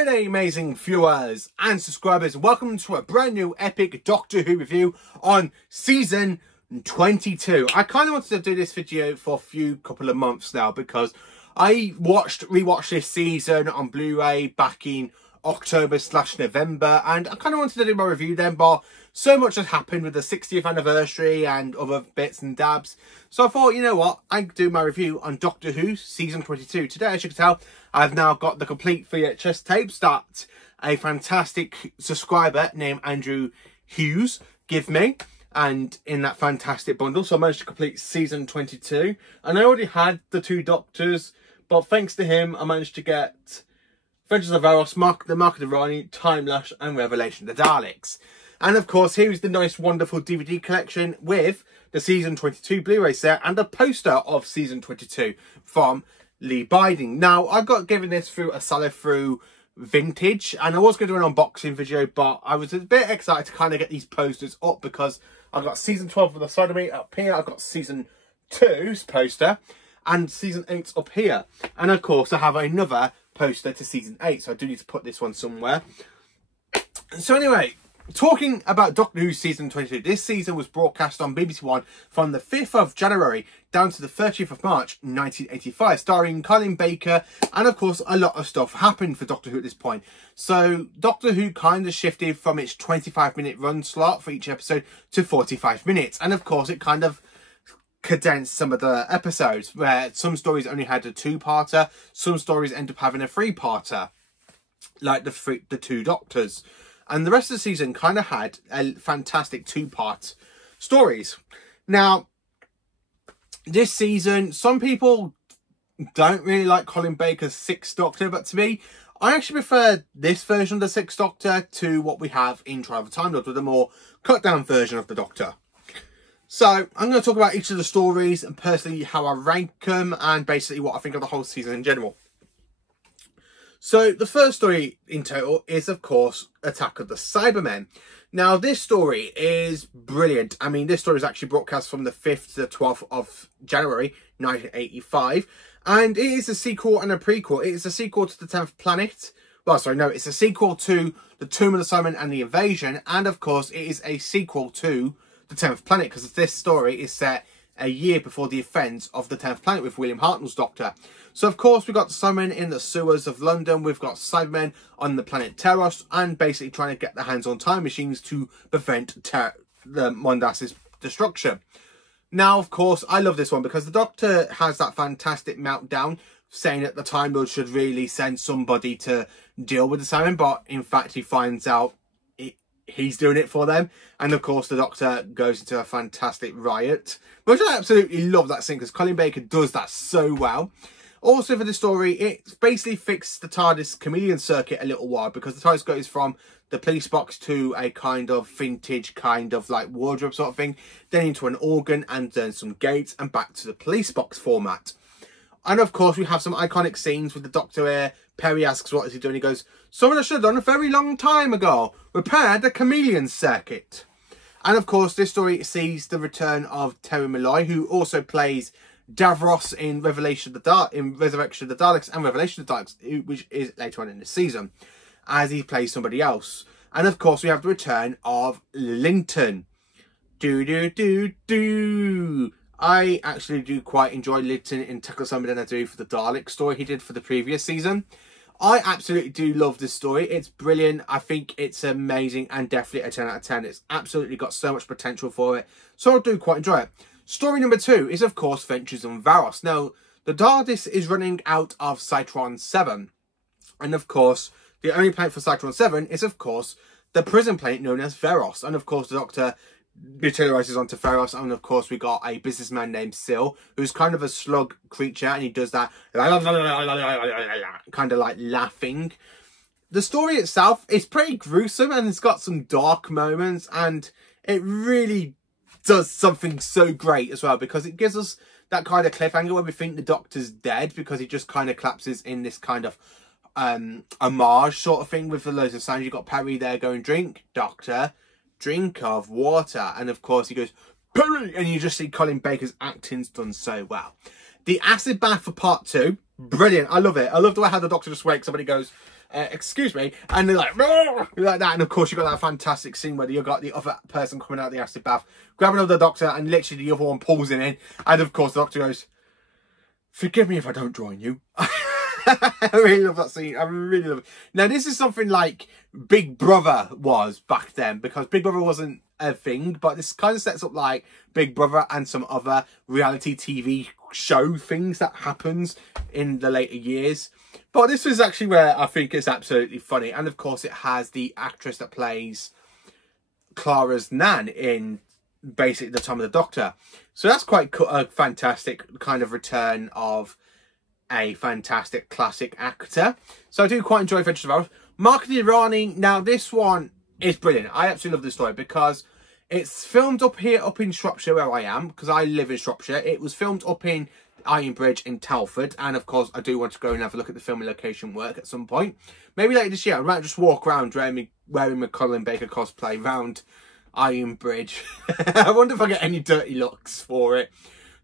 Hello there, amazing viewers and subscribers. Welcome to a brand new epic Doctor Who review on season 22. I kind of wanted to do this video for a couple of months now because I rewatched this season on Blu-ray back in October/November, and I kind of wanted to do my review then, but so much has happened with the 60th anniversary and other bits and dabs. So I thought, you know what, I could do my review on Doctor Who season 22. Today, as you can tell, I've now got the complete VHS tapes that a fantastic subscriber named Andrew Hughes gave me, and in that fantastic bundle. So I managed to complete season 22, and I already had the two Doctors, but thanks to him, I managed to get Adventures of Varos, The Mark of the Rani, Time Lash, and Revelation of the Daleks. And of course, here's the nice, wonderful DVD collection with the season 22 Blu-ray set and a poster of season 22 from Lee Binding. Now, I got given this through a seller through Vintage, and I was going to do an unboxing video, but I was a bit excited to kind of get these posters up because I've got season 12 on the side of me up here. I've got season 2's poster and season 8's up here. And of course, I have another poster to season 8, so I do need to put this one somewhere. So anyway, talking about Doctor Who season 22, this season was broadcast on BBC One from the 5th of January down to the 30th of March 1985, starring Colin Baker, and of course a lot of stuff happened for Doctor Who at this point. So Doctor Who kind of shifted from its 25-minute run slot for each episode to 45 minutes, and of course it kind of condensed some of the episodes, where some stories only had a two-parter, some stories end up having a three-parter, like the two Doctors. And the rest of the season kind of had a fantastic two-part stories. Now, this season, some people don't really like Colin Baker's Sixth Doctor, but to me, I actually prefer this version of the Sixth Doctor to what we have in Trial of the Time Lord, with a more cut-down version of the Doctor. So, I'm going to talk about each of the stories and personally how I rank them and basically what I think of the whole season in general. So, the first story in total is, of course, Attack of the Cybermen. Now, this story is brilliant. I mean, this story is actually broadcast from the 5th to the 12th of January 1985. And it is a sequel and a prequel. It is a sequel to The 10th Planet. Well, sorry, no, it's a sequel to The Tomb of the Cybermen and the Invasion. And, of course, it is a sequel to The 10th Planet, because this story is set a year before the events of The 10th Planet with William Hartnell's Doctor. So, of course, we've got the Cybermen in the sewers of London. We've got Cybermen on the planet Teros and basically trying to get their hands on time machines to prevent the Mondas's destruction. Now, of course, I love this one because the Doctor has that fantastic meltdown saying that the Time Lord should really send somebody to deal with the Cybermen, but in fact he finds out he's doing it for them. And of course the Doctor goes into a fantastic riot, which I absolutely love that scene because Colin Baker does that so well. Also for the story, it basically fixed the TARDIS chameleon circuit a little while because the TARDIS goes from the police box to a kind of vintage kind of like wardrobe sort of thing, then into an organ and then some gates and back to the police box format. And of course we have some iconic scenes with the Doctor here. Perry asks what is he doing, he goes, "Someone I should have done a very long time ago, repaired the chameleon circuit." And of course this story sees the return of Terry Malloy, who also plays Davros in Resurrection of the Daleks and Revelation of the Daleks, which is later on in the season, as he plays somebody else. And of course we have the return of Linton. I actually do quite enjoy Linton in Attack of the Cybermen than I do for the Dalek story he did for the previous season. I absolutely do love this story. It's brilliant. I think it's amazing and definitely a 10 out of 10. It's absolutely got so much potential for it. So I do quite enjoy it. Story number 2 is, of course, Adventures on Varos. Now, the TARDIS is running out of Cytron 7. And, of course, the only planet for Cytron 7 is, of course, the prison planet known as Veros. And, of course, the Doctor materializes onto Veros. And, of course, we got a businessman named Syl, who's kind of a slug creature. And he does that kind of like laughing. The story itself is pretty gruesome and it's got some dark moments. And it really does something so great as well, because it gives us that kind of cliffhanger where we think the Doctor's dead because he just kind of collapses in this kind of homage sort of thing with the loads of sounds. You've got Perry there going, "Drink, Doctor, drink of water." And of course he goes, "Perry," and you just see Colin Baker's acting's done so well. The acid bath for part 2, brilliant. I love it. I love the way how the Doctor just wakes up and he goes, excuse me, and they're like that, and of course you got that fantastic scene where you got the other person coming out of the acid bath, grabbing another doctor, and literally the other one pulls him in, and of course the doctor goes, "Forgive me if I don't join you." I really love that scene. I really love it. Now, this is something like Big Brother was back then, because Big Brother wasn't a thing, but this kind of sets up like Big Brother and some other reality TV show things that happens in the later years. But this is actually where I think it's absolutely funny. And of course, it has the actress that plays Clara's nan in basically The Time of the Doctor. So that's quite a fantastic kind of return of a fantastic classic actor. So I do quite enjoy Adventures of Alice. Mark the Irani. Now this one is brilliant. I absolutely love this story because it's filmed up here, up in Shropshire where I am, because I live in Shropshire. It was filmed up in Ironbridge in Telford, and of course I do want to go and have a look at the filming location work at some point. Maybe later this year. I might just walk around wearing my Colin Baker cosplay round Ironbridge. I wonder if I get any dirty looks for it.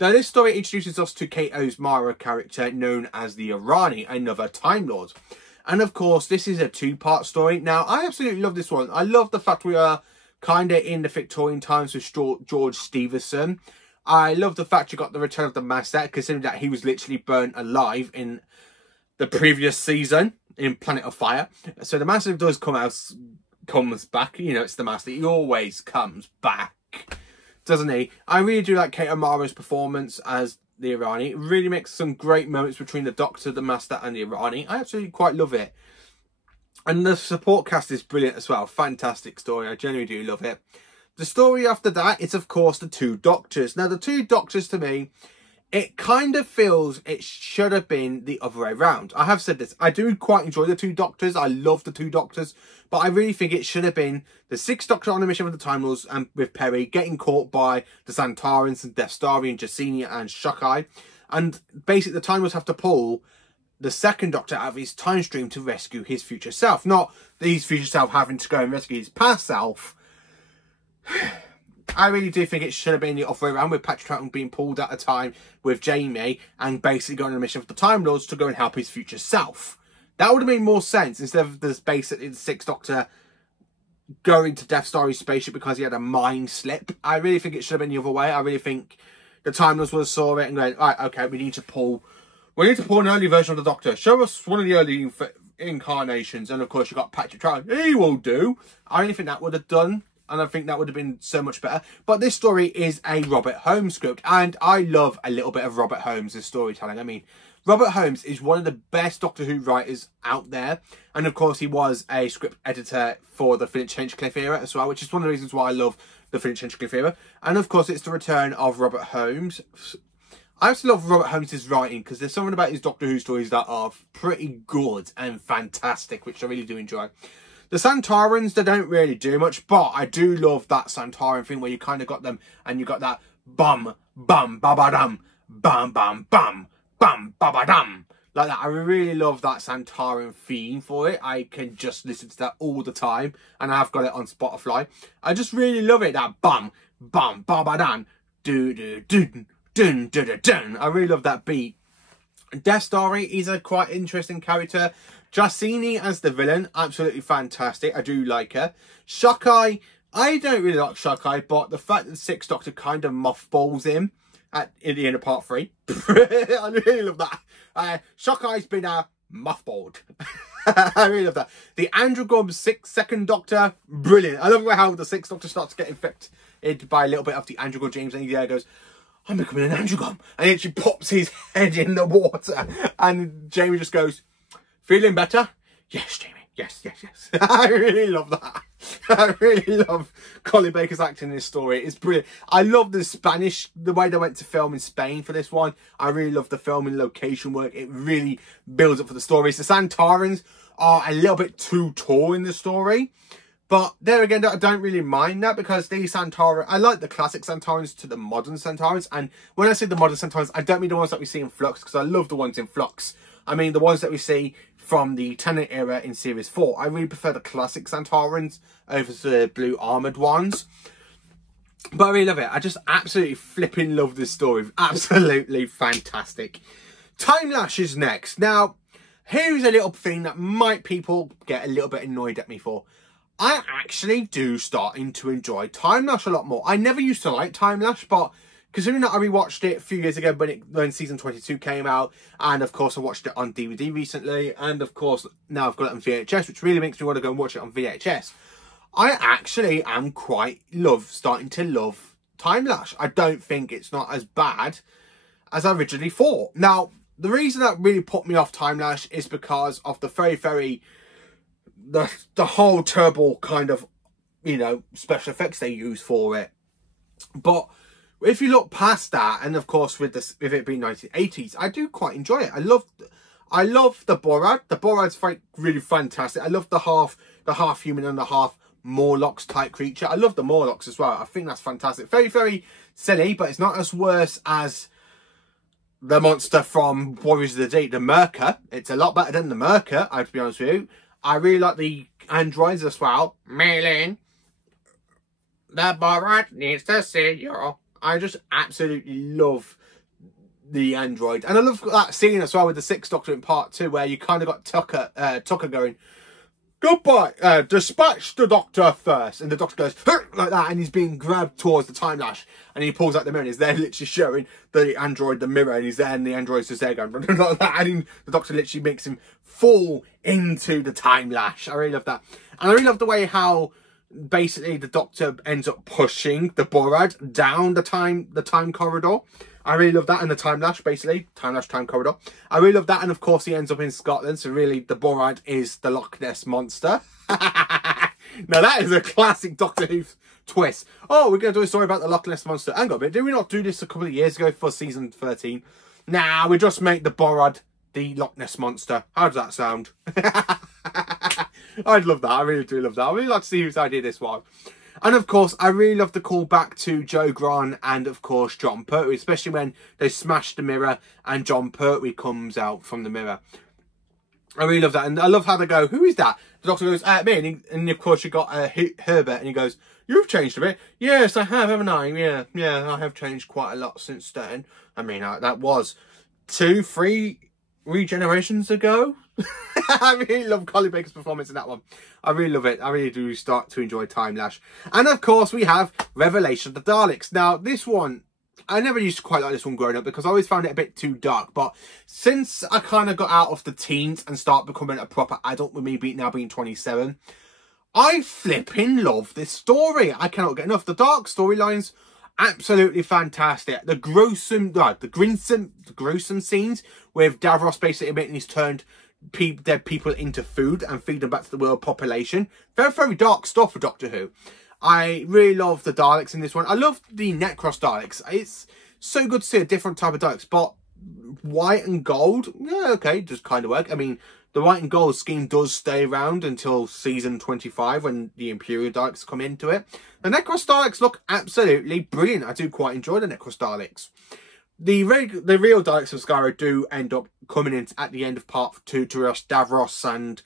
Now, this story introduces us to Kate O'Mara character known as the Irani, another Time Lord. And of course, this is a two-part story. Now, I absolutely love this one. I love the fact we are kind of in the Victorian times with George Stephenson. I love the fact you got the return of the Master, considering that he was literally burnt alive in the previous season in Planet of Fire. So the Master does comes back. You know, it's the Master. He always comes back, doesn't he? I really do like Kate O'Mara's performance as the Irani. It really makes some great moments between the Doctor, the Master and the Irani. I absolutely quite love it. And the support cast is brilliant as well. Fantastic story. I genuinely do love it. The story after that is, of course, the Two Doctors. Now, the Two Doctors, to me, it kind of feels it should have been the other way around. I have said this. I do quite enjoy the Two Doctors. I love the Two Doctors. But I really think it should have been the Sixth Doctor on a mission with the Time Lords and with Perry, getting caught by the Santarans and Deathstari and Jacini and Shockeye. And basically, the Time Lords have to pull the Second Doctor out of his time stream to rescue his future self. Not his future self having to go and rescue his past self. I really do think it should have been the other way around, with Patrick Troughton being pulled at a time with Jamie and basically going on a mission for the Time Lords to go and help his future self. That would have made more sense instead of this basically the Sixth Doctor going to Death Star's spaceship because he had a mind slip. I really think it should have been the other way. I really think the Time Lords would have saw it and going, right, okay, we need to pull an early version of the Doctor. Show us one of the early incarnations. And of course, you got Patrick Troughton. He will do. I really think that would have done. And I think that would have been so much better. But this story is a Robert Holmes script. And I love a little bit of Robert Holmes' storytelling. I mean, Robert Holmes is one of the best Doctor Who writers out there. And of course, he was a script editor for the Finch Hinchcliffe era as well, which is one of the reasons why I love the Finch Hinchcliffe era. And of course, it's the return of Robert Holmes. I also love Robert Holmes' writing because there's something about his Doctor Who stories that are pretty good and fantastic, which I really do enjoy. The Santarans, they don't really do much, but I do love that Santaran thing where you kind of got them and you got that bum, bum, ba-ba-dum, bum, bum, bum, bum, ba-ba-dum. Like that. I really love that Santaran theme for it. I can just listen to that all the time, and I've got it on Spotify. I just really love it, that bum, bum, ba-ba-dum, do-do-do-dun, dun-dun-dun-dun. I really love that beat. Deathstari is a quite interesting character. Jacini as the villain, absolutely fantastic. I do like her. Shockeye, I don't really like Shockeye, but the fact that the Sixth Doctor kind of mothballs him in the end of part 3, I really love that. Shockeye's been mothballed. I really love that. The Androgom Second Doctor, brilliant. I love how the Sixth Doctor starts to get infected by a little bit of the Androgom James, and he goes, I'm becoming an Androgom. And then she pops his head in the water. And Jamie just goes, feeling better? Yes, Jamie. Yes, yes, yes. I really love that. I really love Colin Baker's acting in this story. It's brilliant. I love the way they went to film in Spain for this one. I really love the filming location work. It really builds up for the stories. The Santarans are a little bit too tall in the story. But there again, I don't really mind that because these Santarans, I like the classic Santarans to the modern Santarans. And when I say the modern Santarans, I don't mean the ones that we see in Flux, because I love the ones in Flux. I mean the ones that we see from the Tennant era in Series 4. I really prefer the classic Santarans over the blue armoured ones. But I really love it. I just absolutely flipping love this story. Absolutely fantastic. Time Lash is next. Now, here's a little thing that might people get a little bit annoyed at me for. I actually do starting to enjoy Time Lash a lot more. I never used to like Time Lash, but considering that I rewatched it a few years ago when season 22 came out, and of course I watched it on DVD recently, and of course now I've got it on VHS, which really makes me want to go and watch it on VHS. I actually am starting to love Time Lash. I don't think it's not as bad as I originally thought. Now, the reason that really put me off Time Lash is because of the the whole terrible kind of, you know, special effects they use for it. But if you look past that, and of course with it being 1980s, I do quite enjoy it. I love the Borad. The Borad's really fantastic. I love the half human and the half Morlocks type creature. I love the Morlocks as well. I think that's fantastic. Very, very silly, but it's not as worse as the monster from Warriors of the Deep, the Merca. It's a lot better than the Merca, I have to be honest with you. I really like the androids as well. Merlin, the Borad needs to see you. I just absolutely love the android. And I love that scene as well with the Sixth Doctor in part 2, where you kind of got Tucker going, goodbye, dispatch the Doctor first. And the Doctor goes, like that, and he's being grabbed towards the Time Lash. And he pulls out the mirror, and he's there literally showing the android the mirror, and he's there, and the android's just there going, like that. And the Doctor literally makes him fall into the Time Lash. I really love that. And I really love the way how basically the Doctor ends up pushing the Borad down the time corridor. I really love that. And the Time Lash, basically. Time Lash, time corridor. I really love that. And of course, he ends up in Scotland. So really, the Borad is the Loch Ness Monster. Now, that is a classic Doctor Who twist. Oh, we're going to do a story about the Loch Ness Monster. Hang on a bit. Did we not do this a couple of years ago for season 13? Nah, we just make the Borad the Loch Ness Monster. How does that sound? I'd love that. I really do love that. I really like to see whose idea this was. And of course, I really love the call back to Joe Grant and of course John Pertwee, especially when they smash the mirror and John Pertwee comes out from the mirror. I really love that. And I love how they go, who is that? The Doctor goes, me. And of course, you got Herbert, and he goes, you've changed a bit. Yes, I have, haven't I? Yeah, I have changed quite a lot since then. I mean, that was 2-3 regenerations ago. I really love Colin Baker's performance in that one. I really love it. I really do start to enjoy Time Lash. And of course, we have Revelation of the Daleks. Now, this one, I never used to quite like this one growing up because I always found it a bit too dark. But since I kind of got out of the teens and start becoming a proper adult with me now being 27, I flipping love this story. I cannot get enough. The dark storylines, absolutely fantastic. The gruesome scenes with Davros basically admitting he's turned dead people into food and feed them back to the world population. Very, very dark stuff for Doctor Who. I really love the Daleks in this one. I love the Necros Daleks. It's so good to see a different type of Daleks, but white and gold, yeah, okay, just kind of work. I mean, the white and gold scheme does stay around until season 25 when the Imperial Daleks come into it. The Necros Daleks look absolutely brilliant. I do quite enjoy the Necros Daleks. The real Daleks of Skaro do end up coming in at the end of part 2 to rush Davros and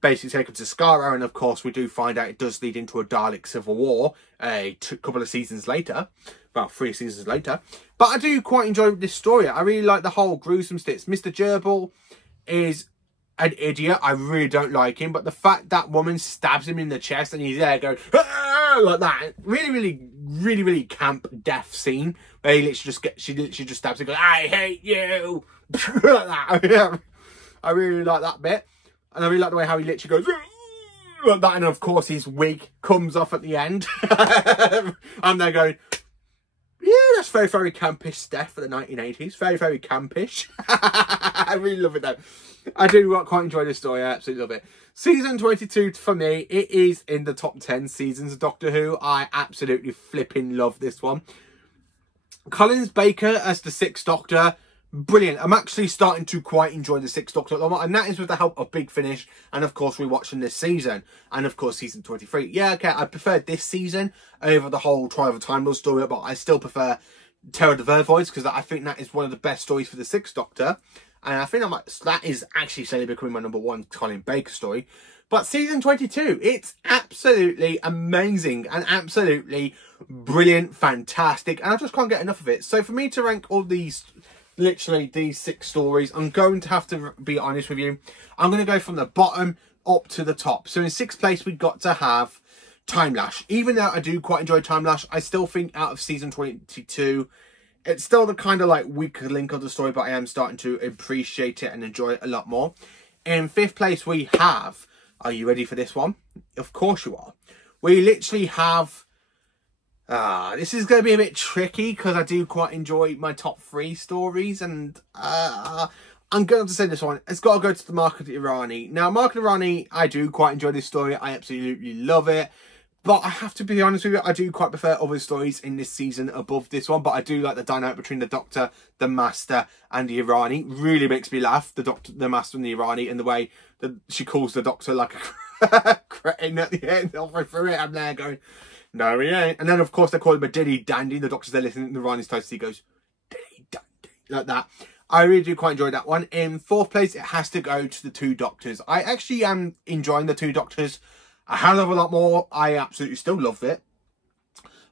basically take them to Skaro. And of course, we do find out it does lead into a Dalek civil war a couple of seasons later. About 3 seasons later. But I do quite enjoy this story. I really like the whole gruesome sticks. Mr. Gerbil is an idiot. I really don't like him. But the fact that woman stabs him in the chest and he's there going, ah! Like that. Really camp death scene. Where he she literally just stabs him and goes, I hate you. Like that. I really like that bit. And I really like the way how he literally goes, like that. And of course his wig comes off at the end. And they're going, yeah, that's very, very campish stuff for the 1980s. Very, very campish. I really love it though. I do quite enjoy this story. I absolutely love it. Season 22, for me, it is in the top 10 seasons of Doctor Who. I absolutely flipping love this one. Colin Baker as the Sixth Doctor, brilliant. I'm actually starting to quite enjoy the Sixth Doctor at the moment, and that is with the help of Big Finish, and of course we're watching this season, and of course season 23. Yeah, okay, I prefer this season over the whole Trial of a Time Lord story, but I still prefer Terror of the Vervoids, because I think that is one of the best stories for the Sixth Doctor, and I think that is actually slowly becoming my #1 Colin Baker story. But season 22, it's absolutely amazing and absolutely brilliant, fantastic, and I just can't get enough of it. So for me to rank all these literally these 6 stories. I'm going to have to be honest with you. I'm going to go from the bottom up to the top. So in 6th place, we got to have Time Lash. Even though I do quite enjoy Time Lash, I still think out of season 22, it's still the kind of like weaker link of the story, but I am starting to appreciate it and enjoy it a lot more. In 5th place, we have, are you ready for this one? Of course you are. We literally have, this is going to be a bit tricky because I do quite enjoy my top 3 stories, and I'm going to have to say this one. It's got to go to the Mark of Irani. Now, Mark of Irani, I do quite enjoy this story. I absolutely love it. But I have to be honest with you, I do quite prefer other stories in this season above this one. But I do like the dynamic between the Doctor, the Master, and the Irani. Really makes me laugh, the Doctor, the Master, and the Irani, and the way that she calls the Doctor like a cretin at the end. Halfway through it, I'm there going, no, he ain't. And then, of course, they call him a Diddy Dandy. The Doctor's there listening, and the Irani's toast. He goes, Diddy Dandy, like that. I really do quite enjoy that one. In 4th place, it has to go to the 2 Doctors. I actually am enjoying the 2 Doctors a hell of a lot more. I absolutely still love it.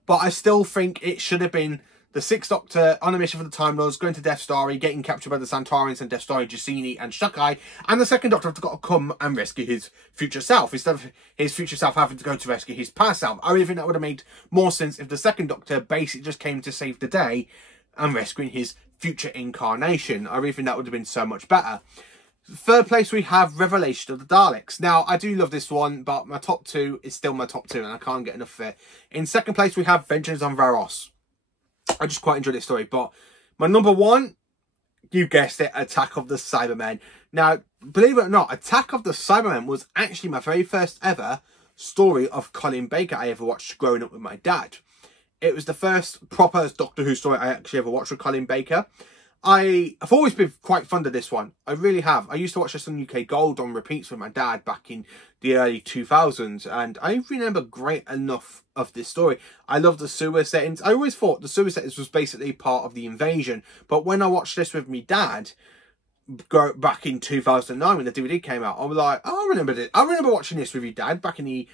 But I still think it should have been the 6th Doctor on a mission for the Time Lords, going to Death Starry, getting captured by the Centaurians and Death Starry, Jacini and Shakai. And the 2nd Doctor have got to come and rescue his future self, instead of his future self having to go to rescue his past self. I really think that would have made more sense if the 2nd Doctor basically just came to save the day and rescuing his future incarnation. I really think that would have been so much better. 3rd place, we have Revelation of the Daleks. Now, I do love this one, but my top 2 is still my top 2, and I can't get enough of it. In 2nd place, we have Vengeance on Varos. I just quite enjoy this story, but my number 1, you guessed it, Attack of the Cybermen. Now, believe it or not, Attack of the Cybermen was actually my very first ever story of Colin Baker I ever watched growing up with my dad. It was the first proper Doctor Who story I actually ever watched with Colin Baker. I've always been quite fond of this one. I really have. I used to watch this on UK Gold on repeats with my dad back in the early 2000s. And I remember great enough of this story. I love the sewer settings. I always thought the sewer settings was basically part of the invasion. But when I watched this with my dad, back in 2009 when the DVD came out, I was like, oh, I remember this. I remember watching this with your dad back in the...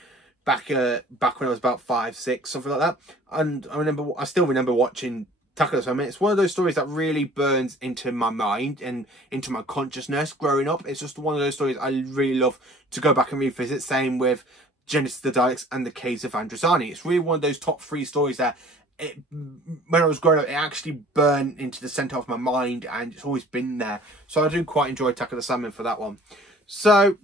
Back when I was about 5, 6, something like that. And I still remember watching Attack of the Cybermen. It's one of those stories that really burns into my mind and into my consciousness growing up. It's just one of those stories I really love to go back and revisit. Same with Genesis of the Daleks and the Caves of Androzani. It's really one of those top 3 stories that when I was growing up, it actually burned into the centre of my mind, and it's always been there. So I do quite enjoy Attack of the Cybermen for that one. So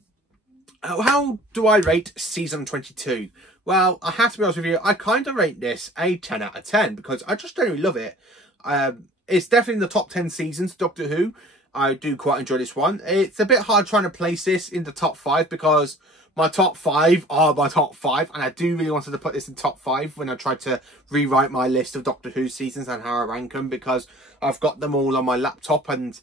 how do I rate season 22? Well, I have to be honest with you, I kind of rate this a 10 out of 10 because I just generally love it. It's definitely in the top 10 seasons of Doctor Who. I do quite enjoy this one. It's a bit hard trying to place this in the top 5 because my top 5 are my top 5, and I do really wanted to put this in top 5 when I tried to rewrite my list of Doctor Who seasons and how I rank them, because I've got them all on my laptop, and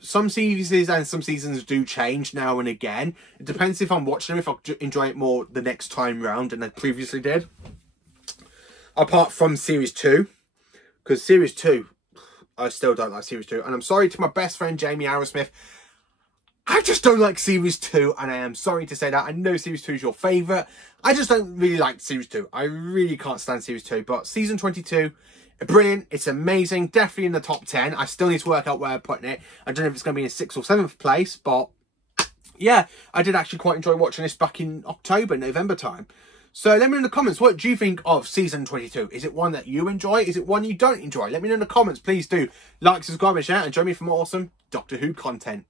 some series and some seasons do change now and again. It depends if I'm watching them, if I enjoy it more the next time round than I previously did. Apart from series 2, because series 2, I still don't like series 2. And I'm sorry to my best friend Jamie Arrowsmith, I just don't like series 2, and I am sorry to say that. I know series 2 is your favourite. I just don't really like series 2. I really can't stand series 2. But season 22, brilliant. It's amazing. Definitely in the top 10. I still need to work out where I'm putting it. I don't know if it's going to be in 6th or 7th place, but yeah, I did actually quite enjoy watching this back in October, November time. So let me know in the comments, what do you think of season 22? Is it one that you enjoy? Is it one you don't enjoy? Let me know in the comments. Please do like, subscribe and share, and join me for more awesome Doctor Who content.